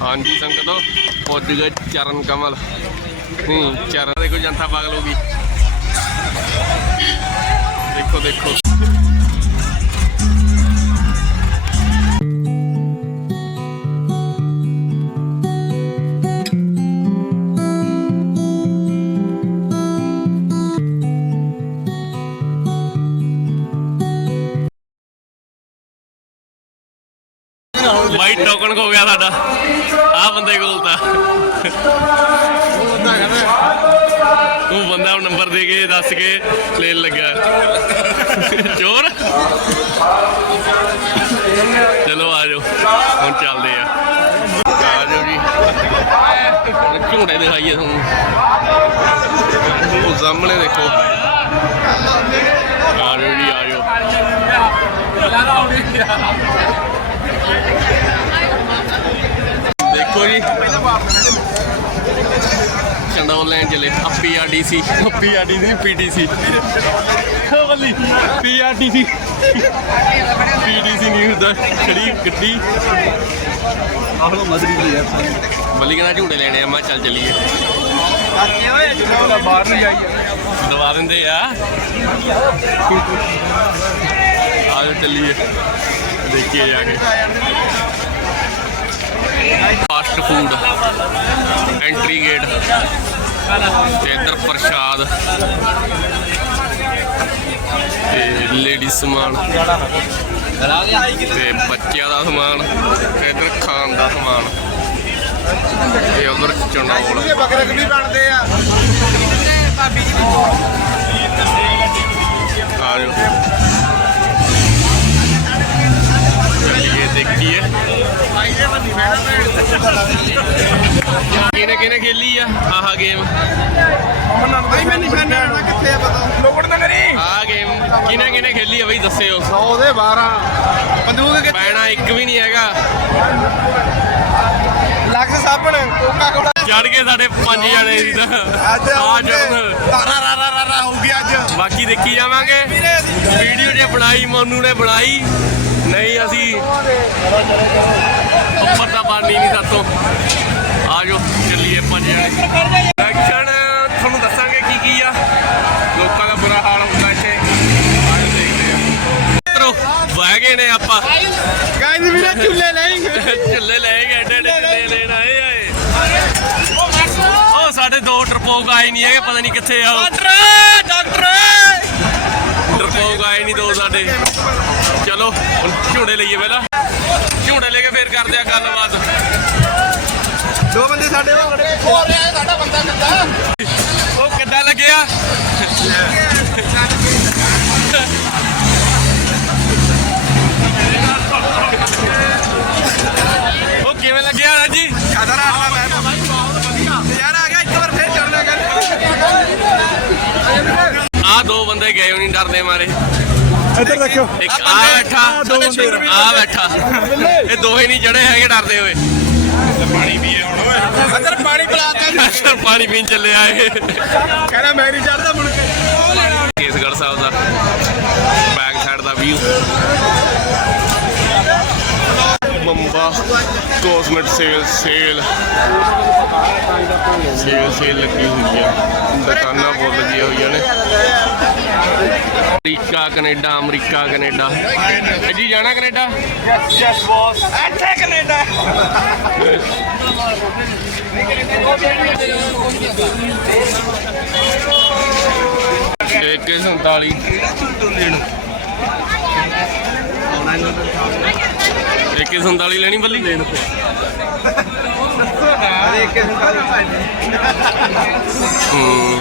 ਹਾਂਜੀ, ਸੰਗਤੋ ਪੁੱਜ ਗਏ ਚਰਨ ਕਮਲ। ਨਹੀਂ ਚਰਨ। ਦੇਖੋ ਜਨਤਾ ਪਾਗਲ ਹੋ ਗਈ। ਦੇਖੋ ਦੇਖੋ। ਵਾਈਟ ਟੋਕਨ ਖੋ ਗਿਆ ਸਾਡਾ। ਬੰਦੇ ਕੋਲ ਤਾਂ। ਤੂੰ ਬੰਦਾ ਉਹ ਨੰਬਰ ਦੇ ਕੇ, ਦੱਸ ਕੇ ਲੈਣ ਲੱਗਾ ਚੋਰ ਚਲੋ ਆ ਜਾਓ, ਹੁਣ ਚੱਲਦੇ ਆ। ਆ ਜਾਓ ਜੀ। ਹੁਣ ਝੂੜੇ ਦਿਖਾਈਏ ਤੁਹਾਨੂੰ। ਉਹ ਸਾਹਮਣੇ ਦੇਖੋ। ਆ ਜਾਓ ਜੀ, ਆ ਜਾਓ। ਦੇਖੋ ਜੀ। ਚੰਡੋਲ ਲੈਣ ਚਲੇ ਆ ਪੀਆਰਡੀਸੀ ਪੀਆਰਡੀਸੀ ਪੀਟੀਸੀ ਬੱਲੀ ਪੀਆਰਡੀਸੀ ਪੀਟੀਸੀ ਨਿਊਜ਼ ਦਾ ਖੜੀ ਗੱਡੀ। ਆਹਲੋ ਮਦਰੀ ਦੀ ਯਾਰ। ਬੱਲੀ ਕਹਿੰਦਾ ਝੂਟੇ ਲੈਣੇ ਆ ਮੈਂ ਚੱਲ ਚੱਲੀਏ। ਆਕੇ ਓਏ ਜਿਹੜਾ ਬਾਹਰ ਨਹੀਂ ਜਾਈ ਦਵਾ ਦਿੰਦੇ ਆ। ਆਜੋ ਚੱਲੀਏ ਦੇਖੀਏ ਜਾ ਕੇ। ਫਾਸਟ ਫੂਡ ਐਂਟਰੀ ਗੇਟ ਤੇ ਇੱਧਰ ਪ੍ਰਸ਼ਾਦ ਤੇ ਲੇਡੀ ਸਮਾਨ ਤੇ ਬੱਚਿਆਂ ਦਾ ਸਮਾਨ ਤੇ ਇੱਧਰ ਖਾਣ ਦਾ ਸਮਾਨ। ਤੇ ਉਧਰ ਚੰਡੋਲ ਬੱਕਰੇ ਵੀ ਬਣਦੇ ਆ ਭਾਬੀ ਜੀ ਆ ਜਾਓ ਚੱਲੀਏ ਦੇਖੀਏ ਭਾਈ ਦੇ ਬੰਦੀ ਬੈਠਾ ਕਿਹਨੇ ਕਿਹਨੇ ਖੇਲੀ ਆ? ਆਹ ਗੇਮ ਭਾਈ ਮੈਂ ਨਿਸ਼ਾਨਾ ਆਣਾ ਕਿੱਥੇ ਆ ਪਤਾ ਲੋਕੜ ਨਾ ਕਰੀ ਆਹ ਗੇਮ ਕਿਹਨੇ ਕਿਹਨੇ ਖੇਲੀ ਆ ਬਈ ਦੱਸਿਓ। 100 ਦੇ 12 ਬੰਦੂਕ ਕਿ ਪੈਣਾ ਇੱਕ ਵੀ ਨਹੀਂ ਹੈਗਾ। ਲੱਖ ਸਾਬਣ ਕੋਕਾ ਕੋਲਾ। ਚੜ ਕੇ ਸਾਡੇ ਪੰਜ ਜਣੇ। ਸੀ ਤਾਂ ਅੱਜ ਆ ਚੜਨ ਤਾਰਾ ਗਿਆ ਅੱਜ। ਬਾਕੀ ਦੇਖੀ ਜਾਵਾਂਗੇ। ਵੀਡੀਓ ਜੇ ਬਣਾਈ ਮੋਨੂ ਨੇ ਬਣਾਈ। ਨਹੀਂ ਅਸੀਂ ਉੱਪਰ ਤਾਂ ਬਾਨੀ ਨਹੀਂ ਸਾਤੋਂ। ਆਜੋ ਚੱਲੀਏ ਪੰਜ ਜਣੇ ਐਕਸ਼ਨ ਤੁਹਾਨੂੰ ਦੱਸਾਂਗੇ ਕੀ ਕੀ ਆ। ਲੋਕਾਂ ਦਾ ਬੁਰਾ ਹਾਲ ਹੁੰਦਾ ਇੱਥੇ। ਆਜੋ ਦੇਖਦੇ ਆ। ਬਹਿ ਗਏ ਨੇ ਆਪਾਂ। ਗਾਇਜ਼ ਵੀਰੇ ਚੁੱਲੇ ਲੈਣਗੇ ਝੁੱਲੇ ਲੈ ਕੇ ਐਡੇ ਐਡੇ ਝੁੱਲੇ ਲੈਣ ਆਏ ਆਏ ਉਹ ਟਰਪੋਕ ਆਏ ਨਹੀਂ ਹੈਗੇ ਪਤਾ ਨਹੀਂ ਕਿੱਥੇ ਆ ਡਾਕਟਰ ਡਾਕਟਰ ਟਰਪੋਕ ਆਏ ਨਹੀਂ ਦੋ ਸਾਡੇ। ਚਲੋ ਹੁਣ ਝੂੜੇ ਲਈਏ ਪਹਿਲਾਂ। ਝੂੜੇ ਲੈ ਕੇ ਫੇਰ ਕਰਦੇ ਆ ਗੱਲਬਾਤ। ਦੋ ਬੰਦੇ ਸਾਡੇ ਹੋ ਗਏ ਹੋ ਰਿਹਾ ਸਾਡਾ ਬੰਦਾ ਕਿੱਦਾਂ। ਉਹ ਕਿੱਦਾਂ ਲੱਗਿਆ? ਬੰਦੇ ਗਏ ਉਹ ਨਹੀਂ ਡਰਦੇ ਮਾਰੇ। ਇੱਧਰ ਦੇਖੋ ਇੱਕ ਆ ਬੈਠਾ। ਆ ਬੈਠਾ। ਇਹ ਦੋਹੇ ਨਹੀਂ ਜੜੇ ਹੈਗੇ ਡਰਦੇ ਹੋਏ। ਪਾਣੀ ਪੀਏ ਹੁਣ ਓਏ ਅੰਦਰ ਪਾਣੀ ਪਿਲਾਤਾ ਸਰ ਪਾਣੀ ਪੀਣ ਚੱਲੇ ਆਏ। ਕਹਿੰਦਾ ਮੈਂ ਨਹੀਂ ਚੜਦਾ ਮੁੜ ਕੇ। ਕੇਸਗੜ ਸਾਹਿਬ ਦਾ ਬੈਕ ਸਾਈਡ ਦਾ view cosmetic sale sale sale sale ਲੱਗੀ ਹੋਈ ਹੈ ਦੁਕਾਨਾਂ ਬਹੁਤ ਲੱਗੀਆਂ ਹੋਈਆਂ ਨੇ। America Canada America Canada. ਜੀ ਜਾਣਾ ਕੈਨੇਡਾ? ਯੈਸ ਬੌਸ ਇੱਥੇ ਕੈਨੇਡਾ। AK 47 AK 47 ਲੈਣੀ ਬੱਲੀ? ਲੈਣ ਦੇਖ ਕੇ ਸੰਤਾਲੀ ਹੂੰ।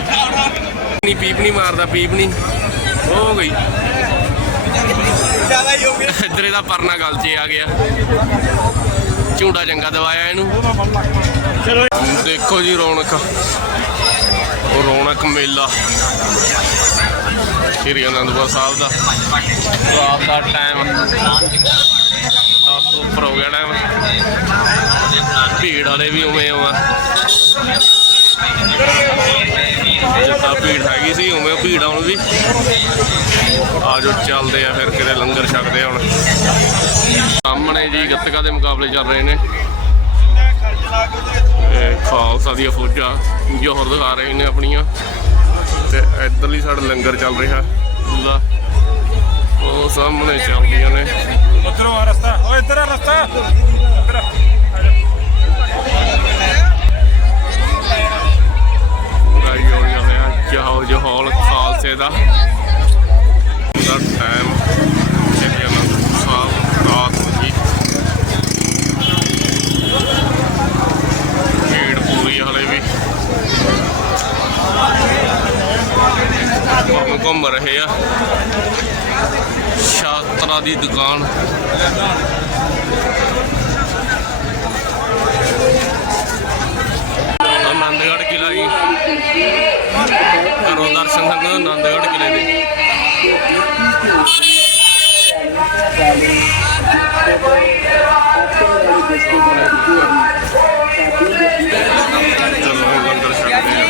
ਨਹੀਂ ਪੀਪ ਨਹੀਂ ਮਾਰਦਾ ਪੀਪ ਨਹੀਂ ਹੋ ਗਈ। ਜ਼ਿਆਦਾ ਹੀ ਹੋ ਗਿਆ। ਇੱਧਰ ਇਹਦਾ ਪਰਨਾ ਗਲ 'ਚ ਆ ਗਿਆ। ਝੂਟਾ ਚੰਗਾ ਦਵਾਇਆ ਇਹਨੂੰ। ਦੇਖੋ ਜੀ ਰੌਣਕ। ਉਹ ਰੌਣਕ ਮੇਲਾ। ਸ੍ਰੀ ਅਨੰਦਪੁਰ ਸਾਹਿਬ ਦਾ। ਰਾਤ ਦਾ ਟਾਈਮ 10 ਤੋਂ ਉੱਪਰ ਹੋ ਗਿਆ ਟਾਈਮ ਭੀੜ ਵਾਲੇ ਵੀ ਉਵੇਂ ਉਵੇਂ। ਜਿੱਦਾਂ ਭੀੜ ਹੈਗੀ ਸੀ, ਉਵੇਂ ਭੀੜ ਆਉਣ ਵੀ ਆਜੋ, ਚੱਲਦੇ ਆ ਫਿਰ ਕਿਤੇ ਲੰਗਰ ਛਕਦੇ ਹੁਣ। ਸਾਹਮਣੇ ਜੀ ਗੱਤਕਾ ਦੇ ਮੁਕਾਬਲੇ ਚੱਲ ਰਹੇ ਨੇ। ਖਾਲਸਾ ਦੀਆਂ ਫੌਜਾਂ ਜੋਹਰ ਦਿਖਾ ਰਹੇ ਨੇ ਆਪਣੀਆਂ। ਤੇ ਇੱਧਰਲੀ ਸਾਈਡ ਲੰਗਰ ਚੱਲ ਰਿਹਾ। ਪੂਰਾ। ਉਹ ਸਾਹਮਣੇ ਚੱਲਦੀਆਂ ਨੇ। ਉਧਰੋਂ ਆ ਰਸਤਾ। ਓਏ ਇੱਧਰ ਆ ਰਸਤਾ। ਰਿਹਾ ਜਹਾਲ ਜਹਾਲ ਖਾਲਸੇ ਦਾ। ਦਾ ਟਾਈਮ ਜਿਹੜੀ ਅਨੰਦ ਸਾਹਿਬ ਰਾਤ ਨੂੰ ਜੀ। ਭੀੜ ਪੂਰੀ ਹਲੇ ਵੀ। ਘੁੰਮ ਘੁੰਮ ਰਹੇ ਆ। ਸ਼ਾਸਤਰਾ ਦੀ ਦੁਕਾਨ ਆਨੰਦਗੜ੍ਹ ਕਿਲਾ ਜੀ ਕਰੋ ਦਰਸ਼ਨ ਸੰਗਤ ਆਨੰਦਗੜ੍ਹ ਕਿਲੇ ਦੇ ਚਲੋ ਹੁਣ ਲੰਗਰ ਛਕਦੇ ਆ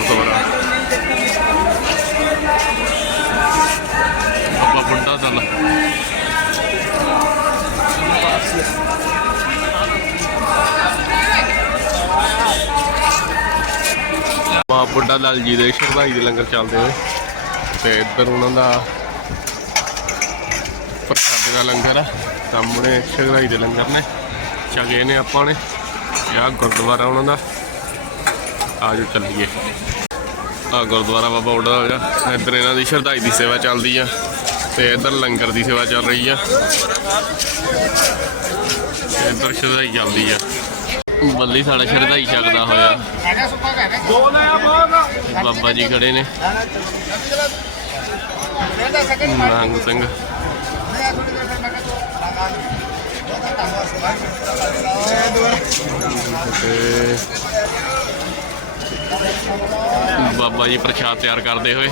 ਸਾਰਾ ਜੀ ਬਾਬਾ ਬੁੱਢਾ ਜੀ ਦੇ, ਸ਼ਰਧਾਈ ਦੇ ਲੰਗਰ ਚੱਲਦੇ ਨੇ ਤੇ ਇੱਧਰ ਉਹਨਾਂ ਦਾ ਪ੍ਰਸ਼ਾਦ ਦਾ ਲੰਗਰ ਆ। ਸਾਹਮਣੇ ਸ਼ਰਧਾਈ ਦੇ ਲੰਗਰ ਨੇ। ਛਕੇ ਨੇ ਆਪਾਂ ਨੇ। ਇਹ ਗੁਰਦੁਆਰਾ ਉਹਨਾਂ ਦਾ। ਆਜੋ ਚੱਲੀਏ। ਆ ਗੁਰਦੁਆਰਾ ਬਾਬਾ ਬੁੱਢਾ ਦਲ ਦਾ ਇੱਧਰ ਇਹਨਾਂ ਦੀ ਸ਼ਰਧਾਈ ਦੀ ਸੇਵਾ ਚੱਲਦੀ ਆ। ਤੇ ਇੱਧਰ ਲੰਗਰ ਦੀ ਸੇਵਾ ਚੱਲ ਰਹੀ ਆ। ਇੱਧਰ ਸ਼ਰਧਾਈ ਚੱਲਦੀ ਆ। ਬੱਲੀ ਸਾਡਾ ਸ਼ਰਧਾਈ ਛਕਦਾ ਹੋਇਆ। ਬਾਬਾ ਜੀ ਖੜੇ ਨੇ। ਨਾਂਗ ਸਿੰਘ। ਬਾਬਾ ਜੀ ਪ੍ਰਸ਼ਾਦ ਤਿਆਰ ਕਰਦੇ ਹੋਏ।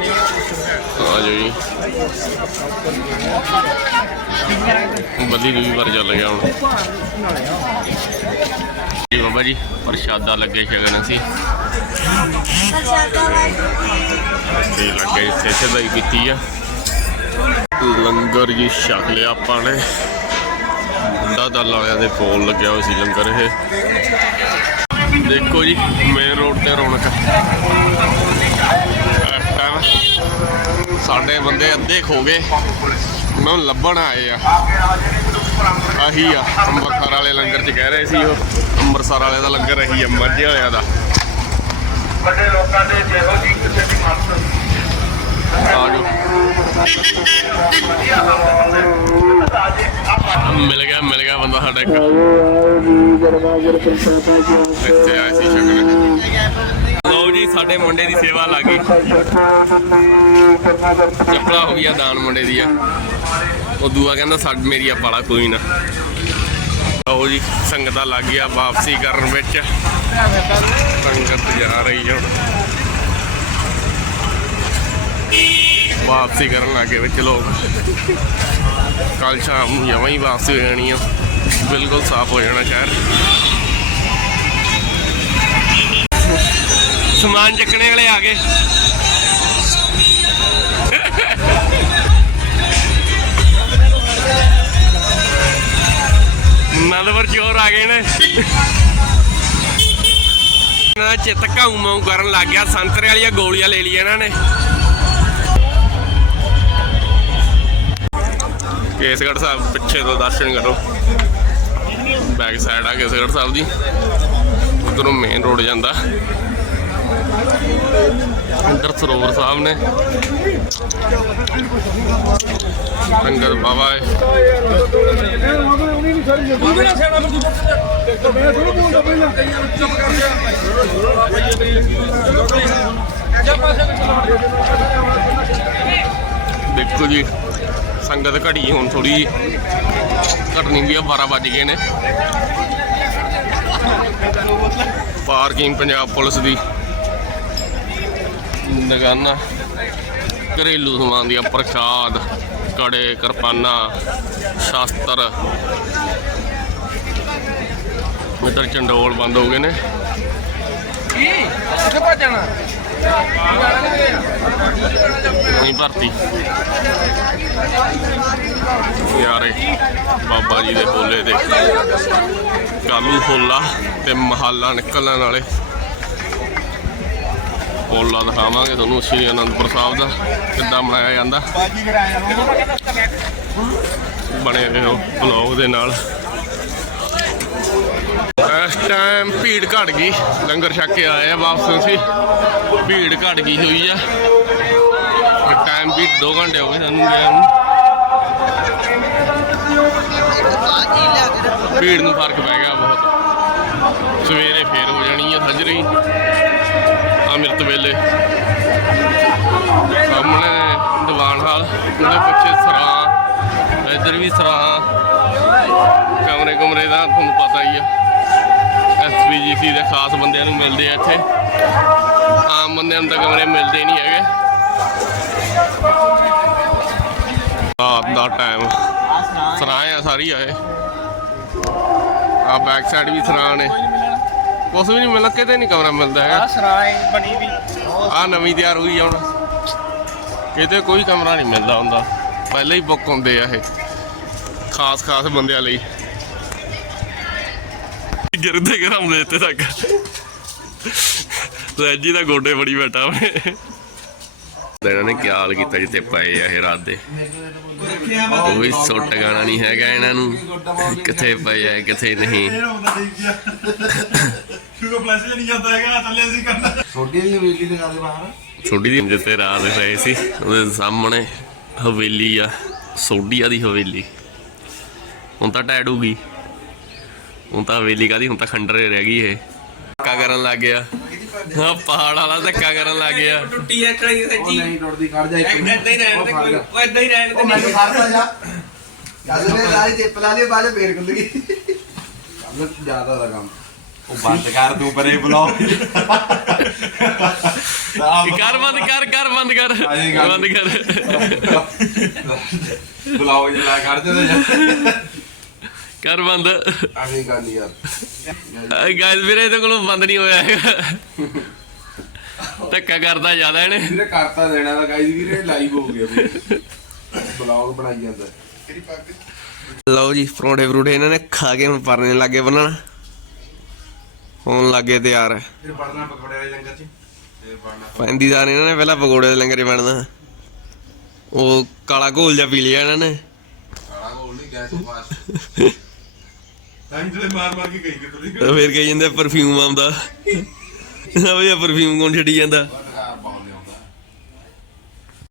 ਆ ਜੀ। ਬੱਲੀ ਨੂੰ ਵੀ ਵਾਰ ਚੱਲ ਗਿਆ ਹੁਣ। ਜੀ ਬਾਬਾ ਜੀ ਪ੍ਰਸ਼ਾਦਾ ਲੱਗੇ ਛਕਣ ਅਸੀਂ। ਤੇ ਲੱਗੇ ਇੱਥੇ ਸਦਾਈ ਕੀਤੀ ਆ। ਲੰਗਰ ਜੀ ਛਕ ਲਿਆ ਆਪਾਂ ਨੇ। ਮੁੰਡਾ ਦਲ ਵਾਲਿਆਂ ਦੇ ਕੋਲ ਲੱਗਿਆ ਹੋਇਆ ਸੀ ਲੰਗਰ ਇਹ। ਦੇਖੋ ਜੀ ਮੇਨ ਰੋਡ ਤੇ ਰੌਣਕ। ਸਾਡੇ ਬੰਦੇ ਅੱਧੇ ਖੋ ਗਏ। ਉਹਨਾਂ ਨੂੰ ਲੱਭਣ ਆਏ ਆ। ਆਹੀ ਆ ਅੰਮ੍ਰਿਤਸਰ ਵਾਲੇ ਲੰਗਰ ਚ ਕਹਿ ਰਹੇ ਸੀ ਉਹ। ਅੰਮ੍ਰਿਤਸਰ ਵਾਲੇ ਦਾ ਲੰਗਰ ਇਹੀ ਆ ਮਾਝੇ ਵਾਲਿਆਂ ਦਾ। ਵੱਡੇ ਲੋਕਾਂ ਦੇ ਜਿਹੋ ਜੀ ਕਿਸੇ ਦੀ ਜਾਓ। ਮਿਲ ਗਿਆ ਮਿਲ ਗਿਆ ਬੰਦਾ ਸਾਡਾ ਇੱਕ। ਇੱਥੇ ਆਏ ਸੀ ਸ਼ਗਨ ਜੀ, ਸਾਡੇ ਮੁੰਡੇ ਦੀ ਸੇਵਾ ਲੱਗ ਗਈ। ਚੱਪਲਾ ਹੋ ਗਿਆ ਦਾਨ ਮੁੰਡੇ ਦੀ ਆ ਉਹ ਦੂਆ ਕਹਿੰਦਾ, ਸਾਡ, ਮੇਰੀ ਆ ਪਾਲਾ, ਕੋਈ ਨਾ। ਲਓ ਜੀ, ਸੰਗਤਾਂ ਲੱਗ ਗਿਆ ਵਾਪਸੀ ਕਰਨ ਵਿੱਚ। ਸੰਗਤ ਜਾ ਰਹੀ ਹੈ ਹੁਣ। ਵਾਪਸੀ ਕਰਨ ਲੱਗੇ ਵਿੱਚ ਲੋਕ। ਕੱਲ ਸ਼ਾਮ ਨੂੰ ਜਮਾਂ ਹੀ ਵਾਪਸੀ ਹੋ ਜਾਣੀ ਆ। ਬਿਲਕੁਲ ਸਾਫ਼ ਹੋ ਜਾਣਾ ਸ਼ਹਿਰ। ਸਮਾਨ ਚੱਕਣੇ ਵਾਲੇ ਆ ਗਏ। ਨਲਵਰ ਚੋਰ ਆ ਗਏ ਨੇ। ਇਹਨਾਂ ਚਿੱਤ ਘਾਉ ਮਾਉ ਕਰਨ ਲੱਗ ਗਿਆ। ਸੰਤਰੇ ਵਾਲੀਆਂ ਗੋਲੀਆਂ ਲੈ ਲਈਆਂ ਇਹਨਾਂ ਨੇ। ਕੇਸਗੜ ਸਾਹਿਬ ਪਿੱਛੇ ਤੋਂ ਦਰਸ਼ਨ ਕਰੋ। ਬੈਕ ਸਾਈਡ ਆ ਕੇਸਗੜ ਸਾਹਿਬ ਦੀ ਉਧਰੋਂ ਮੇਨ ਰੋਡ ਜਾਂਦਾ। ਅੰਦਰ ਸਰੋਵਰ ਸਾਹਿਬ ਨੇ। ਅੰਗਦ ਬਾਬਾ ਹੈ ਦੇਖੋ ਜੀ, ਸੰਗਤ ਘੜੀ ਹੁਣ ਥੋੜੀ ਘਟਣੀ ਵੀ ਆ 12 ਵੱਜ ਗਏ ਨੇ। ਪਾਰਕਿੰਗ ਪੰਜਾਬ ਪੁਲਿਸ ਦੀ। ਦੁਕਾਨਾਂ ਘਰੇਲੂ ਸਮਾਨ ਦੀਆਂ ਪ੍ਰਸ਼ਾਦ ਕੜੇ ਕਿਰਪਾਨਾਂ ਸ਼ਾਸਤਰ। ਇੱਧਰ ਚੰਡੋਲ ਬੰਦ ਹੋ ਗਏ ਨੇ। ਕੀ? ਕਿੱਥੇ ਭੱਜਣਾ ਨਹੀਂ ਭਰਤੀ। ਯਾਰੇ ਬਾਬਾ ਜੀ ਦੇ ਹੋਲੇ ਦੇ। ਕਾਲੂ ਹੋਲਾ ਤੇ ਮਹਾਲਾ ਨਿਕਲਣ ਵਾਲੇ। ਹੋਲਾ ਦਿਖਾਵਾਂਗੇ ਤੁਹਾਨੂੰ, ਸ਼੍ਰੀ ਅਨੰਦਪੁਰ ਸਾਹਿਬ ਦਾ, ਕਿੱਦਾਂ ਮਨਾਇਆ ਜਾਂਦਾ। ਬਣੇ ਰਹੋ ਬਲੌਗ ਦੇ ਨਾਲ। ਇਸ ਟਾਈਮ ਭੀੜ ਘਟ ਗਈ, ਲੰਗਰ ਛੱਕ ਕੇ ਆਏ ਆ ਵਾਪਸ ਅਸੀਂ। ਭੀੜ ਘਟ ਗਈ ਹੋਈ ਆ। ਟਾਈਮ ਵੀ 2 ਘੰਟੇ ਹੋ ਗਏ ਸਾਨੂੰ ਗਿਆ ਨੂੰ। ਭੀੜ ਨੂੰ ਫ਼ਰਕ ਪੈ ਗਿਆ ਬਹੁਤ। ਸਵੇਰੇ ਫੇਰ ਹੋ ਜਾਣੀ ਆ ਸੱਜਰੀ ਅੰਮ੍ਰਿਤ ਵੇਲੇ। ਸਾਹਮਣੇ ਦੀਵਾਨ ਹਾਲ। ਉਹਦੇ ਪਿੱਛੇ ਸਰਾਂ। ਇੱਧਰ ਵੀ ਸਰਾਂ। ਕਮਰੇ ਕਮਰੇ ਦਾ ਤੁਹਾਨੂੰ ਪਤਾ ਹੀ ਆ। ਐਸਪੀਜੀਸੀ ਦੇ ਖਾਸ ਬੰਦਿਆਂ ਨੂੰ ਮਿਲਦੇ ਆ ਇੱਥੇ। ਆਮ ਬੰਦਿਆਂ ਨੂੰ ਤਾਂ ਕਮਰੇ ਮਿਲਦੇ ਨਹੀਂ ਹੈਗੇ। ਰਾਤ ਦਾ ਟਾਈਮ ਸਰਾਂ ਆ ਸਾਰੀ ਆਏ। ਆ ਬੈਕ ਸਾਈਡ ਵੀ ਸਰਾਂ ਨੇ। ਕੁਛ ਵੀ ਨਹੀਂ ਮਿਲਦਾ ਕਿਤੇ ਨਹੀਂ ਕਮਰਾ ਮਿਲਦਾ ਹੈਗਾ। ਸਰਾਏ ਬਣੀ ਵੀ। ਆ ਨਵੀਂ ਤਿਆਰ ਹੋਈ ਆ ਹੁਣ। ਕਿਤੇ ਕੋਈ ਕਮਰਾ ਨਹੀਂ ਮਿਲਦਾ ਹੁੰਦਾ। ਪਹਿਲਾਂ ਹੀ ਬੁੱਕ ਹੁੰਦੇ ਆ ਇਹ। ਖਾਸ ਖਾਸ ਬੰਦਿਆਂ ਲਈ। ਗਿਰਦੇ ਘਰਾਉਂਦੇ ਇੱਥੇ ਤੱਕ। ਰੈਜੀ ਦਾ ਗੋਡੇ ਬੜੀ ਬੈਠਾ ਤੇ ਇਹਨਾਂ ਨੇ ਕੀ ਹਾਲ ਕੀਤਾ ਜਿੱਥੇ ਪਏ ਆ ਇਹ ਰਾਤ ਦੇ। ਕੋਈ ਸੁੱਟ ਗਾਣਾ ਨਹੀਂ ਹੈਗਾ ਇਹਨਾਂ ਨੂੰ। ਕਿੱਥੇ ਪਏ ਆ ਕਿੱਥੇ ਨਹੀਂ। ਸ਼ੂਗਰ ਪਲੱਸ ਨਹੀਂ ਜਾਂਦਾ ਹੈਗਾ ਥੱਲੇ ਅਸੀਂ ਕਰਨਾ। ਛੋਟੀ ਦੇ ਨਾਲ ਬਾਹਰ। ਛੋਟੀ ਦੀ ਜਿੱਥੇ ਰਾਤ ਰਹੇ ਸੀ ਉਹਦੇ ਸਾਹਮਣੇ ਹਵੇਲੀ ਆ ਸੋਡੀਆ ਦੀ ਹਵੇਲੀ। ਹੁਣ ਤਾਂ ਟੈਡ ਹੋ ਗਈ। ਹੁਣ ਤਾਂ ਹਵੇਲੀ ਕਾਦੀ ਹੁਣ ਤਾਂ ਖੰਡਰੇ ਰਹਿ ਗਈ ਇਹ। ਧੱਕਾ ਕਰਨ ਲੱਗ ਗਿਆ। ਹਾਂ ਪਹਾੜ ਵਾਲਾ ਧੱਕਾ ਕਰਨ ਲੱਗ ਗਿਆ। ਟੁੱਟੀ ਐ ਕਰੀ ਉਹ ਸੱਚੀ। ਨਹੀਂ ਟੁੱਟਦੀ ਕੱਢ ਜਾ ਇੱਕ ਏਦਾਂ ਹੀ ਰਹਿਣ ਦੇ ਕੋਈ ਉਹ ਏਦਾਂ ਹੀ ਰਹਿਣ ਉਹ ਦੇ ਮੈਨੂੰ ਫੜਦਾ ਜਾ। ਕੱਲ ਨੇ ਲਾਲੀ ਚਿੱਪ ਲਾ ਲਈ ਬਾਅਦ ਫੇਰ ਖੁੱਲ ਗਈ। ਕੱਲ ਜ਼ਿਆਦਾ ਦਾ ਕੰਮ। ਉਹ ਬੰਦ ਕਰ ਤੂੰ ਪਰੇ ਬੁਲਾਓ। ਕਰ ਬੰਦ ਕਰ ਕਰ ਬੰਦ ਕਰ। ਬੰਦ ਕਰ। ਬੁਲਾਓ ਜਲਾ ਕਰ ਦੇ ਜਾ। ਕਰ ਬੰਦ। ਆਹੀ ਗੱਲ ਯਾਰ। ਗਾਇਸ ਵੀਰੇ ਇਹਦੇ ਕੋਲੋਂ ਬੰਦ ਨਹੀਂ ਹੋਇਆ ਹੈਗਾ। ਧੱਕਾ ਕਰਦਾ ਜ਼ਿਆਦਾ ਇਹਨੇ। ਵੀਰੇ ਕਰਤਾ ਦੇਣਾ ਦਾ ਗਾਈਜ਼ ਵੀਰੇ ਲਾਈਵ ਹੋ ਗਿਆ ਵੀ ਬਲੌਗ ਬਣਾਈ ਜਾਂਦਾ। ਲਓ ਜੀ ਪਰੌਂਠੇ ਫਰੂਟੇ ਇਹਨਾਂ ਨੇ ਖਾ ਕੇ ਹੁਣ ਪਰਨੇ ਲੱਗੇ ਬੰਨਣ। ਹੋਣ ਲੱਗੇ ਤਿਆਰ। ਫਿਰ ਪੜਨਾ ਪਕੌੜੇ ਵਾਲੇ ਲੰਗਰ ਚ। ਪੈਂਦੀ ਦਾ ਇਹਨਾਂ ਨੇ ਪਹਿਲਾਂ ਪਕੌੜੇ ਦੇ ਲੰਗਰੇ ਬਣਨਾ। ਉਹ ਕਾਲਾ ਘੋਲ ਜਿਹਾ ਪੀ ਲਿਆ ਇਹਨਾਂ ਨੇ। ਕਾਲਾ ਗੋਲ ਨਹੀਂ ਗੈਸ ਪਾਸ ਤਾਂ ਹੀ ਜਿਹੜੇ ਮਾਰ ਮਾਰ ਕੇ ਗਈ ਕਿ ਤੁਸੀਂ ਉਹ ਫਿਰ ਕਹੀ ਜਾਂਦੇ ਪਰਫਿਊਮ ਆਉਂਦਾ। ਉਹ ਇਹ ਪਰਫਿਊਮ ਕੌਣ ਛੱਡੀ ਜਾਂਦਾ?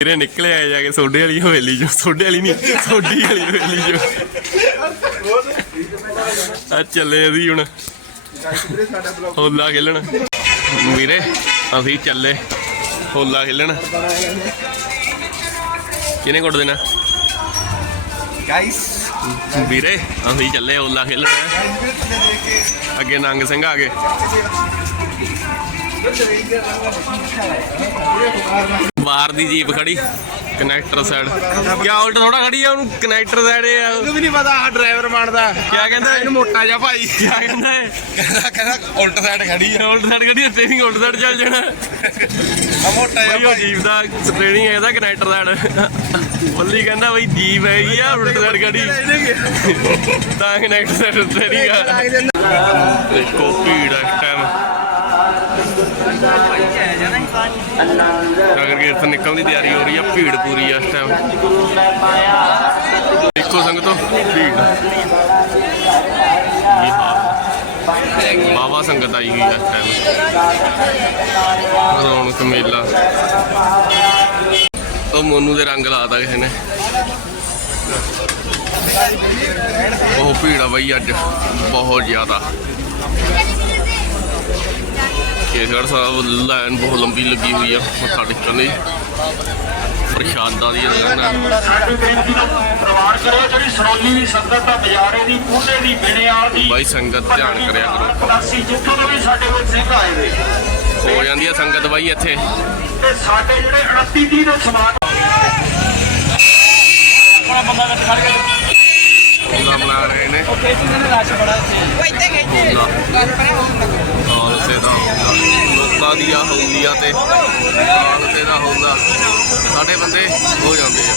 ਵੀਰੇ ਨਿਕਲੇ ਆਏ ਜਾ ਕੇ ਸੋਡੇ ਵਾਲੀ ਹਵੇਲੀ ਚੋਂ। ਸੋਡੇ ਵਾਲੀ ਨਹੀਂ ਸੋਡੀ ਵਾਲੀ ਹਵੇਲੀ ਚੋਂ। ਆ ਚੱਲੇ ਅਸੀਂ ਹੁਣ। ਗਾਈਜ਼ ਵੀਰੇ ਸਾਡਾ ਬਲੌਗ ਹੋਲਾ ਖੇਲਣ। ਵੀਰੇ ਅਸੀਂ ਚੱਲੇ। ਹੋਲਾ ਖੇਲਣ। ਕਿਹਨੇ ਕੁੱਟ ਦੇਣਾ? ਗਾਈਜ਼ ਵੀਰੇ ਅਸੀਂ ਚੱਲੇ ਹੋਲਾ ਖੇਲਣ। ਅੱਗੇ ਨੰਗ ਸਿੰਘ ਆ ਗਏ। ਬਾਹਰ ਦੀ ਜੀਪ ਖੜੀ। Connector side. ਕਿਆ ਉਲਟ ਥੋੜਾ ਖੜੀ ਆ ਉਹਨੂੰ ਕਨੈਕਟਰ ਸਾਈਡ ਆ। ਮੈਨੂੰ ਵੀ ਨਹੀਂ ਪਤਾ ਆ ਡਰਾਈਵਰ ਬਣਦਾ। ਕਿਆ ਕਹਿੰਦਾ? ਇਹਨੂੰ ਮੋਟਾ ਜਿਹਾ ਭਾਈ। ਕਿਆ ਕਹਿੰਦਾ ਹੈ ਕਹਿੰਦਾ ਕਹਿੰਦਾ ਉਲਟ ਸਾਈਡ ਖੜੀ ਆ। ਉਲਟ ਸਾਈਡ ਖੜੀ ਤੇ ਨਹੀਂ ਉਲਟ ਸਾਈਡ ਚੱਲ ਜਾਣਾ। ਆ ਮੋਟਾ ਜਿਹਾ ਉਹ ਜੀਪ ਦਾ ਟ੍ਰੇਨਿੰਗ ਹੈ ਇਹਦਾ ਕਨੈਕਟਰ ਸਾਈਡ। ਬੱਲੀ ਕਹਿੰਦਾ ਬਈ ਜੀਪ ਹੈਗੀ ਆ ਉਲਟ ਸਾਈਡ ਖੜੀ। ਤਾਂ ਕਨੈਕਟਰ ਸਾਈਡ ਟ੍ਰੇਨਿੰਗ ਆ। ਦੇਖੋ ਭੀੜ ਆ ਇਸ ਟਾਈਮ ਨਗਰ ਕੀਰਤਨ ਨਿਕਲਣ ਦੀ ਤਿਆਰੀ ਹੋ ਰਹੀ ਆ, ਭੀੜ ਪੂਰੀ ਆ ਇਸ ਟਾਈਮ ਦੇਖੋ ਸੰਗਤੋ, ਭੀੜ। ਇਹ ਸੰਗਤ ਆਈ ਹੋਈ ਆ ਇਸ ਟਾਈਮ ਰੌਣਕ ਮੇਲਾ। ਉਹ ਮੋਨੂ ਦੇ ਰੰਗ ਲਾਤਾ ਕਿਸੇ ਨੇ। ਉਹ ਭੀੜ ਆ ਬਈ ਅੱਜ, ਬਹੁਤ ਜ਼ਿਆਦਾ। ਕੇਸਗੜ੍ਹ ਸਾਹਿਬ ਲਾਈਨ ਬਹੁਤ ਲੰਬੀ ਲੱਗੀ ਹੋਈ ਆ ਮੱਥਾ ਟੇਕਣ ਲਈ। ਪ੍ਰਸ਼ਾਦਾਂ ਦੀ ਲਾਈਨ ਆ ਸਾਡੀ ਬੇਨਤੀ ਨੂੰ ਪ੍ਰਵਾਨ ਕਰੋ ਜਿਹੜੀ ਸਰੋਲੀ ਦੀ ਸੰਗਤ ਦਾ ਬਜ਼ਾਰੇ ਦੀ ਕੂਲੇ ਦੀ ਬਿਣਿਆਲ ਦੀ। ਬਾਈ ਸੰਗਤ ਧਿਆਨ ਕਰਿਆ ਕਰੋ। ਪਲਾਸੀ ਜਿੱਥੋਂ ਦੇ ਵੀ ਸਾਡੇ ਕੋਲ ਸਿੰਘ ਆਏ ਨੇ। ਹੋ ਜਾਂਦੀ ਆ ਸੰਗਤ ਬਾਈ ਇੱਥੇ। ਤੇ ਸਾਡੇ ਜਿਹੜੇ 29 ਦੀ ਦੇ ਸਮਾਨ ਆਪਣਾ ਬੰਦਾ ਵਿੱਚ ਖੜ ਕੇ ਬਣਾ ਰਹੇ ਨੇ। ਉੱਥੇ ਸਾਡੇ ਬੰਦੇ ਹੋ ਜਾਂਦੇ ਆ।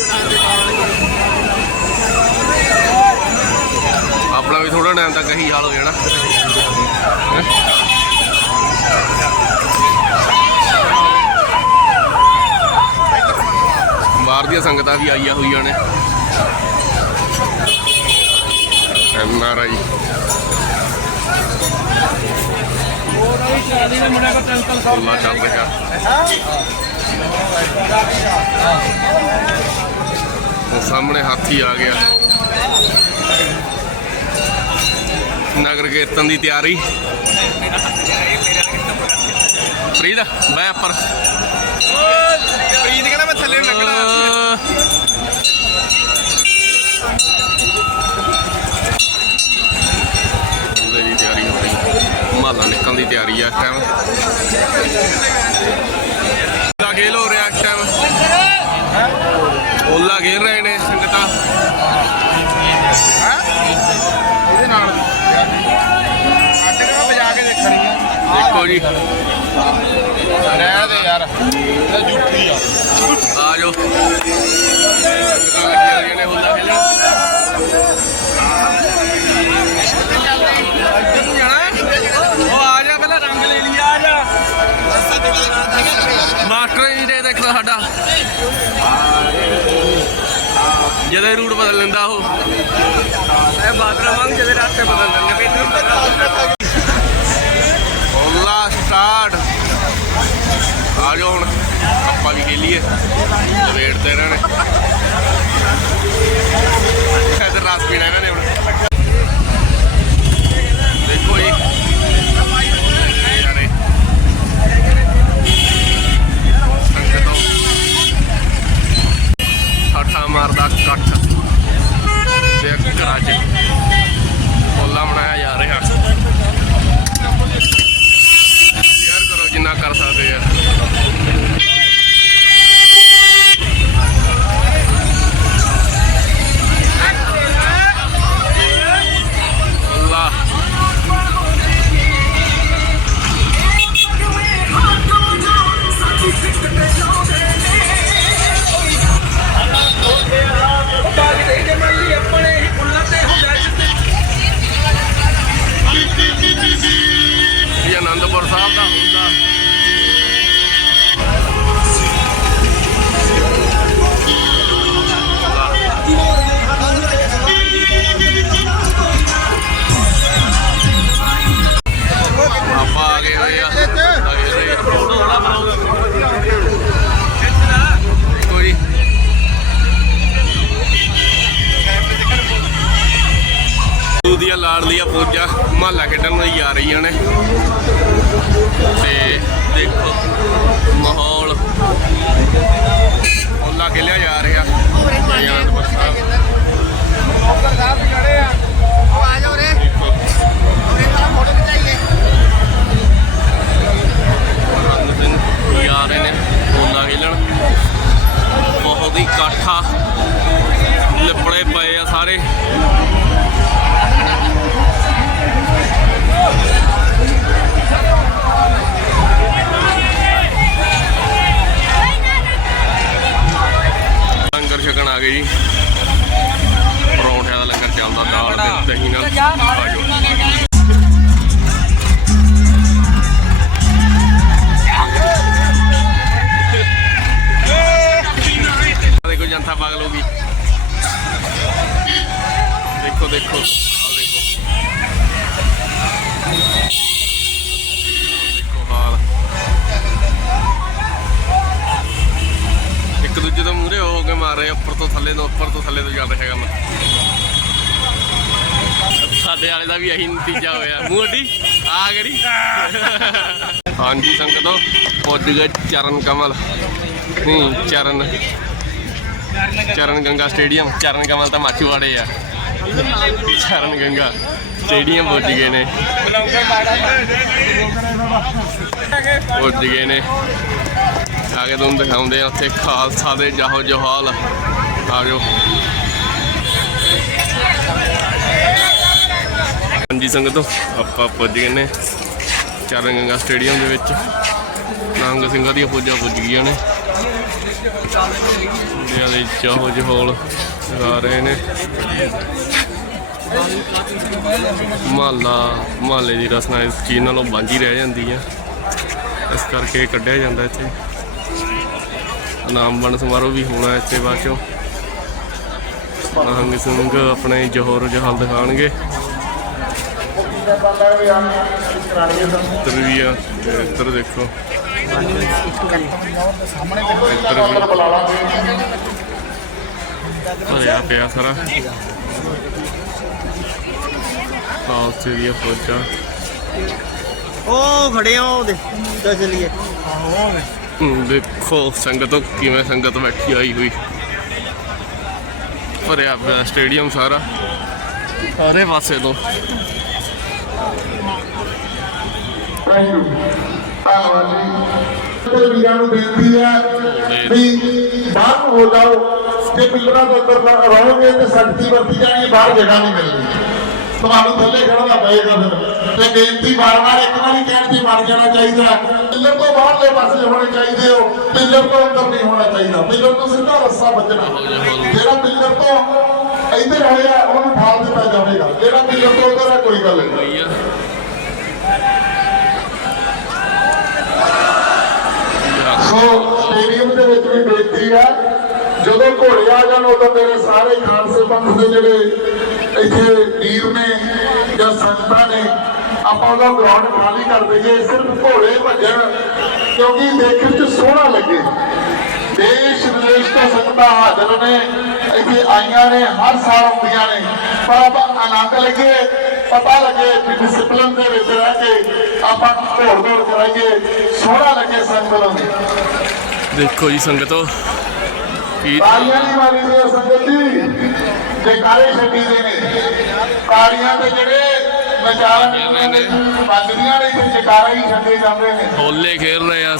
ਆਪਣਾ ਵੀ ਥੋੜਾ ਟਾਈਮ ਤੱਕ ਇਹੀ ਹਾਲ ਹੋ ਜਾਣਾ। ਬਾਹਰ ਦੀਆਂ ਸੰਗਤਾਂ ਵੀ ਆਈਆਂ ਹੋਈਆਂ ਨੇ। N R I. ਫੁੱਲਾ ਚੱਲ ਰਿਹਾ। ਉਹ ਸਾਹਮਣੇ ਹਾਥੀ ਆ ਗਿਆ। ਨਗਰ ਕੀਰਤਨ ਦੀ ਤਿਆਰੀ। ਫਰੀਦ ਬੈ ਉੱਪਰ। ਪ੍ਰੀਤ ਕਹਿੰਦਾ ਮੈਂ ਥੱਲੇ ਨੂੰ ਲੱਗਣਾ ਉਹਦੇ ਦੀ ਤਿਆਰੀ ਹੋ ਰਹੀ ਮਾਲਾ ਨਿਕਲਣ ਦੀ ਤਿਆਰੀ ਆ ਇਸ ਟਾਈਮ ਦਾ ਗੇਲ ਹੋ ਰਿਹਾ ਇਸ ਟਾਈਮ ਓਲਾ ਗੇਰ ਰਹੇ ਨੇ ਸੰਗਤਾਂ। ਇਹਦੇ ਨਾਲ। ਆਟੇ ਨੂੰ ਵਜਾ ਕੇ ਦੇਖਣੀ ਆ ਦੇਖੋ ਜੀ। ਰਹਿ ਦੇ ਯਾਰ। ਇਹ ਜੁੱਤੀ ਆ। ਆ ਜਾਓ। ਦੇ ਦੇਖੋ ਜਿਹਦੇ ਰੂਟ ਬਦਲ ਲੈਂਦਾ ਉਹ। ਇਹ ਬਾਦਰਾ ਵਾਂਗ ਜਿਹਦੇ ਰਾਸਤੇ ਬਦਲ ਦਿੰਦੇ ਵੀ ਇੱਧਰ ਓਲਾ ਸਟਾਰਟ। ਆ ਜਾਓ ਹੁਣ, ਆਪਾਂ ਵੀ ਖੇਲੀਏ। ਵੇਟ ਤੇ ਇਹਨਾਂ ਨੇ। ਇਧਰ ਰਾਸ ਪੀਣਾ ਇਹਨਾਂ ਨੇ ਹੁਣ। ਦੇਖੋ ਜੀ ਯਾਰੇ ਸੰਗਤੋਂ ਠਾਠਾ ਮਾਰਦਾ ਕੱਠ ਤੇ ਘਰਾਂ 'ਚ ਆ ਗੜੀ ਹਾਂਜੀ, ਸੰਗਤੋ ਪੁੱਜ ਗਏ ਚਰਨ ਕਮਲ ਨਹੀਂ, ਚਰਨ। ਚਰਨ ਗੰਗਾ ਸਟੇਡੀਅਮ। ਚਰਨ ਕਮਲ ਤਾਂ ਮਾਛੀਵਾੜੇ ਆ। ਚਰਨ ਗੰਗਾ ਸਟੇਡੀਅਮ ਪੁੱਜ ਗਏ ਨੇ। ਪੁੱਜ ਗਏ ਨੇ। ਆ ਕੇ ਤੁਹਾਨੂੰ ਦਿਖਾਉਂਦੇ ਆ ਉੱਥੇ ਖਾਲਸਾ ਦੇ ਜਾਹੋ ਜਹਾਲ ਆ ਜਾਓ। ਹਾਂਜੀ, ਸੰਗਤੋ, ਆਪਾਂ ਪੁੱਜ ਗਏ ਨੇ ਚਰਨ ਗੰਗਾ ਸਟੇਡੀਅਮ ਦੇ ਵਿੱਚ। ਨੰਗ ਸਿੰਘਾਂ ਦੀਆਂ ਫੌਜਾਂ ਪੁੱਜ ਗਈਆਂ ਨੇ। ਇੰਡੀਆ ਦੇ ਚਾਹੋ ਜਹੋਲ ਲਗਾ ਰਹੇ ਨੇ। ਮਹੱਲਾ, ਮਹੱਲੇ ਦੀ ਰਸਨਾ ਇਸ ਚੀਜ਼ ਨਾਲੋਂ ਬਾਂਝੀ ਰਹਿ ਜਾਂਦੀ ਆ। ਇਸ ਕਰਕੇ ਕੱਢਿਆ ਜਾਂਦਾ ਇੱਥੇ। ਨਾਮ ਬਣ ਸਮਾਰੋਹ ਵੀ ਹੋਣਾ ਇੱਥੇ ਬਾਅਦ ਚੋਂ। ਨਹੰਗ ਸਿੰਘ ਆਪਣੇ ਜੋਹਰ ਜਹਾਲ ਦਿਖਾਣਗੇ ਇੱਧਰ ਵੀ ਆ ਤੇ ਇੱਧਰ ਦੇਖੋ। ਇੱਧਰ ਵੀ। ਭਰਿਆ ਪਿਆ ਸਾਰਾ। ਆਸਟ੍ਰੇਲੀਆ ਫੌਜਾਂ। ਉਹ ਖੜੇ ਆ ਉਹਦੇ ਤਾਂ ਚਲੀਏ। ਦੇਖੋ ਸੰਗਤ ਕਿਵੇਂ ਸੰਗਤ ਬੈਠੀ ਆਈ ਹੋਈ। ਭਰਿਆ ਪਿਆ ਸਟੇਡੀਅਮ ਸਾਰਾ। ਸਾਰੇ ਪਾਸੇ ਤੋਂ। ਧੰਨਵਾਦ ਜੀ। ਤੇ ਵੀਰਾਂ ਨੂੰ ਬੇਨਤੀ ਹੈ ਵੀ ਬਾਹਰ ਹੋ ਜਾਓ, ਜੇ ਪਿੱਲਰਾਂ ਦੇ ਅੰਦਰ ਰਹੋਗੇ ਤੇ ਸਖਤੀ ਵਰਤੀ ਜਾਣੀ, ਬਾਹਰ ਜਗ੍ਹਾ ਨਹੀਂ ਮਿਲਣੀ। ਤੁਹਾਨੂੰ ਥੱਲੇ ਖੜਨਾ ਪਏਗਾ ਫਿਰ। ਤੇ ਬੇਨਤੀ ਵਾਰ-ਵਾਰ ਇੱਕ ਵਾਰੀ ਕਹਿਣ ਤੇ ਬਣ ਜਾਣਾ ਚਾਹੀਦਾ ਪਿੱਲਰ ਤੋਂ ਬਾਹਰਲੇ ਪਾਸੇ ਹੋਣੇ ਚਾਹੀਦੇ ਹੋ, ਪਿੱਲਰ ਤੋਂ ਅੰਦਰ ਨਹੀਂ ਹੋਣਾ ਚਾਹੀਦਾ। ਪਿੱਲਰ ਤੋਂ ਸਿੱਧਾ ਰੱਸਾ ਬਚਣਾ ਜਿਹੜਾ ਪਿੱਲਰ ਤੋਂ ਇੱਧਰ ਹੋਇਆ ਉਹਨੂੰ ਠਾਲ ਦਿੱਤਾ ਜਾਵੇਗਾ। ਜਿਹੜਾ ਪਿੱਲਰ ਤੋਂ ਉੱਧਰ ਹੈ ਕੋਈ ਗੱਲ ਨਹੀਂ। ਸੋ ਸਟੇਡੀਅਮ ਦੇ ਵਿੱਚ ਵੀ ਬੇਨਤੀ ਹੈ ਜਦੋਂ ਘੋੜੇ ਆ ਜਾਣ ਉਦੋਂ ਮੇਰੇ ਸਾਰੇ ਖਾਲਸੇ ਪੰਥ ਦੇ ਜਿਹੜੇ ਇੱਥੇ ਵੀਰ ਨੇ ਜਾਂ ਸੰਗਤਾਂ ਨੇ ਆਪਾਂ ਉਹਦਾ ਗਰਾਊਂਡ ਖਾਲੀ ਕਰ ਦਈਏ ਸਿਰਫ ਘੋੜੇ ਭੱਜਣ ਕਿਉਂਕਿ ਦੇਖਣ 'ਚ ਸੋਹਣਾ ਲੱਗੇ। ਦੇਸ਼ ਵਿਦੇਸ਼ ਤੋਂ ਸੰਗਤਾਂ ਹਾਜ਼ਰ ਨੇ। ਇੱਥੇ ਆਈਆਂ ਨੇ ਹਰ ਸਾਲ ਆਉਂਦੀਆਂ ਨੇ। ਪਰ ਆਪਾਂ ਆਨੰਦ ਲੱਗੇ ਪਤਾ ਲੱਗੇ ਕਿ ਡਿਸਪਲਿਨ ਦੇ ਵਿੱਚ ਰਹਿ ਕੇ ਆਪਾਂ ਘੋੜ ਦੌੜ ਕਰਾਈਏ ਸੋਹਣਾ ਲੱਗੇ ਸੰਗਤਾਂ ਨੂੰ। ਦੇਖੋ ਜੀ ਸੰਗਤੋ ਕੀ ਤਾਲੀਆਂ ਨਹੀਂ ਮਾਰੀਦੀਆਂ ਸੰਗਤ ਜੀ ਜੈਕਾਰੇ ਛੱਡੀ ਦੇ ਨੇ। ਤਾਲੀਆਂ ਦੇ ਜਿਹੜੇ ਨਜ਼ਾਰੇ ਨੇ ਵੱਜਦੀਆਂ ਨੇ ਤੇ ਜੈਕਾਰੇ ਹੀ ਛੱਡੇ ਜਾਂਦੇ ਨੇ। ਹੋਲੇ ਖੇਲ ਰਹੇ ਆ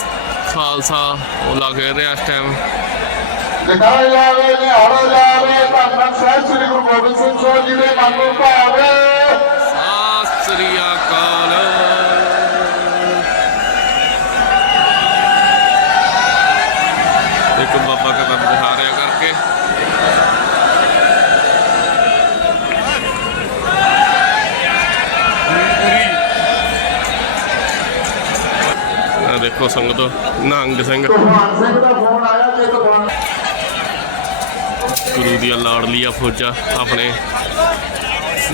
ਖਾਲਸਾ ਹੋਲਾ ਖੇਲ ਰਿਹਾ ਇਸ ਟਾਈਮ ਜੈਕਾਰੇ ਲਾਵੇ ਨੇ ਹੜੋ ਲਾਵੇ ਧੰਨ ਸਾਹਿਬ ਸ੍ਰੀ ਗੁਰੂ ਗੋਬਿੰਦ ਸਿੰਘ ਸਾਹਿਬ ਜੀ ਦੇ ਮਨ ਨੂੰ ਭਾਵੇ। ਸਤਿ ਸ੍ਰੀ ਅਕਾਲ। ਇੱਕ ਬਾਬਾ ਕਦਮ ਦਿਖਾ ਰਿਹਾ ਕਰਕੇ ਦੇਖੋ ਸੰਗਤੋ ਨੰਗ ਸਿੰਘ। ਭਗਵਾਨ ਸਿੰਘ ਦਾ ਫੋਨ ਆਇਆ ਤੇ ਭਗਵਾਨ ਗੁਰੂ ਦੀਆਂ ਲਾੜਲੀਆਂ ਫੌਜਾਂ ਆਪਣੇ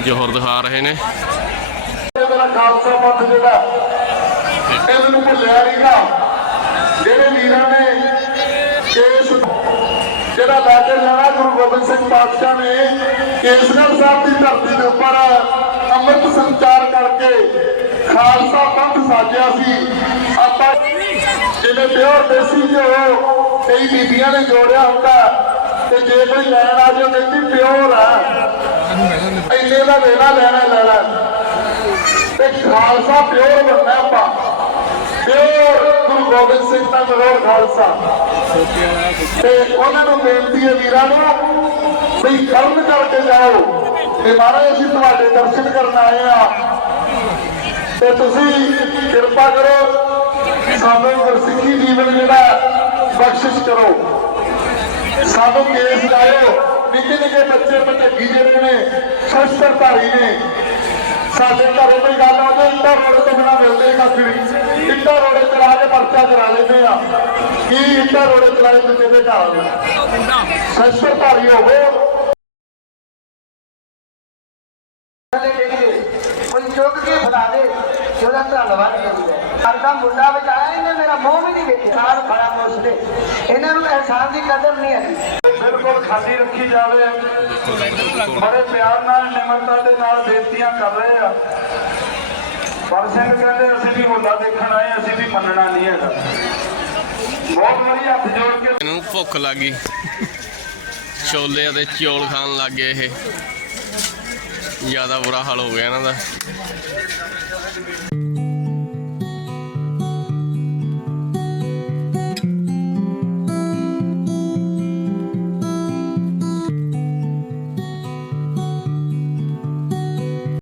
ਜੋਹਰ ਦਿਖਾ ਰਹੇ ਨੇ। ਖਾਲਸਾ ਪੰਥ ਜਿਹੜਾ ਇਹ ਮੈਨੂੰ ਭੁੱਲਿਆ ਨਹੀਂਗਾ ਜਿਹੜੇ ਵੀਰਾਂ ਨੇ ਕੇਸ ਜਿਹੜਾ ਲੈ ਕੇ ਗੁਰੂ ਗੋਬਿੰਦ ਸਿੰਘ ਪਾਤਸ਼ਾਹ ਨੇ ਕੇਸਗੜ੍ਹ ਸਾਹਿਬ ਦੀ ਧਰਤੀ ਦੇ ਉੱਪਰ ਅੰਮ੍ਰਿਤ ਸੰਚਾਰ ਕਰਕੇ ਖਾਲਸਾ ਪੰਥ ਸਾਜਿਆ ਸੀ। ਆਪਾਂ ਜਿਹਨੇ ਪਿਓਰ ਦੇਸੀ ਘਿਓ ਕਈ ਬੀਬੀਆਂ ਨੇ ਜੋੜਿਆ ਹੁੰਦਾ। ਤੇ ਜੇ ਕੋਈ ਲੈਣ ਆ ਜਾਓ ਕਹਿੰਦੀ ਪਿਓਰ ਆ। ਇੰਨੇ ਦਾ ਲੈਣਾ ਲੈਣਾ ਲੈਣਾ। ਤੇ ਖਾਲਸਾ ਪਿਓਰ ਬਣਨਾ ਆਪਾਂ। ਪਿਓਰ, ਗੁਰੂ ਗੋਬਿੰਦ ਸਿੰਘ ਦਾ ਮਰੋੜ ਖਾਲਸਾ। ਤੇ ਉਹਨਾਂ ਨੂੰ ਬੇਨਤੀ ਹੈ ਵੀਰਾਂ ਨੂੰ ਵੀ ਕਰਨ ਕਰਕੇ ਜਾਓ। ਤੇ ਮਹਾਰਾਜ, ਅਸੀਂ ਤੁਹਾਡੇ ਦਰਸ਼ਨ ਕਰਨ ਆਏ ਆ ਤੇ ਤੁਸੀਂ ਕਿਰਪਾ ਕਰੋ, ਸਾਨੂੰ ਗੁਰਸਿੱਖੀ ਜੀਵਨ ਜਿਹੜਾ ਬਖਸ਼ਿਸ਼ ਕਰੋ। ਸਾਨੂੰ ਕੇਸ ਲਾਇਓ। ਨਿੱਕੇ ਨਿੱਕੇ ਬੱਚੇ ਭਟਕੀ ਜਿਹੜੇ ਨੇ ਸ਼ਸਤਰਧਾਰੀ ਨੇ। ਸਾਡੇ ਘਰੇ ਕੋਈ ਗੱਲ ਆਉਂਦੀ, ਇੱਟਾਂ ਰੋੜੇ ਤੋਂ ਬਿਨਾ ਮਿਲਦੇ ਕੱਖ ਨਹੀਂ। ਇੱਟਾਂ ਰੋੜੇ ਚਲਾ ਕੇ ਪਰਚਾ ਕਰਾ ਲੈਂਦੇ ਆ। ਕੀ ਇੱਟਾ ਰੋੜੇ ਚਲਾਏ ਦੂਜੇ ਦੇ ਘਰ ਸ਼ਸਤਰਧਾਰੀ ਹੋਵੋ ਕੋਈ ਚੁੱਕ ਕੇ ਫੜਾ ਦੇ ਤੇ ਧੰਨਵਾਦ ਕਰੀਦਾ। ਸਾਡਾ ਮੁੰਡਾ ਵਿੱਚ ਆਇਆ ਇਹਨੇ ਮੇਰਾ ਮੂੰਹ ਵੀ ਨਹੀਂ ਵੇਖਿਆ। ਸਾਰ ਬੜਾ ਮੁਸਲੇ ਇਹਨਾਂ ਨੂੰ ਅਹਿਸਾਨ ਦੀ ਕਦਰ ਨਹੀਂ ਹੈ ਬਿਲਕੁਲ ਖਾਲੀ ਰੱਖੀ ਜਾਵੇ। ਬੜੇ ਪਿਆਰ ਨਾਲ ਨਿਮਰਤਾ ਦੇ ਨਾਲ ਬੇਨਤੀਆਂ ਕਰ ਰਹੇ ਆ। ਪਰ ਸਿੰਘ ਕਹਿੰਦੇ ਅਸੀਂ ਵੀ ਮੁੰਡਾ ਦੇਖਣ ਆਏ ਅਸੀਂ ਵੀ ਮੰਨਣਾ ਨਹੀਂ ਹੈਗਾ। ਬਹੁਤ ਵਾਰੀ ਹੱਥ ਜੋੜ ਕੇ ਇਹਨੂੰ ਭੁੱਖ ਲੱਗ ਗਈ। ਛੋਲੇ ਅਤੇ ਚੌਲ ਖਾਣ ਲੱਗ ਗਏ ਇਹ। ਜ਼ਿਆਦਾ ਬੁਰਾ ਹਾਲ ਹੋ ਗਿਆ ਇਹਨਾਂ ਦਾ।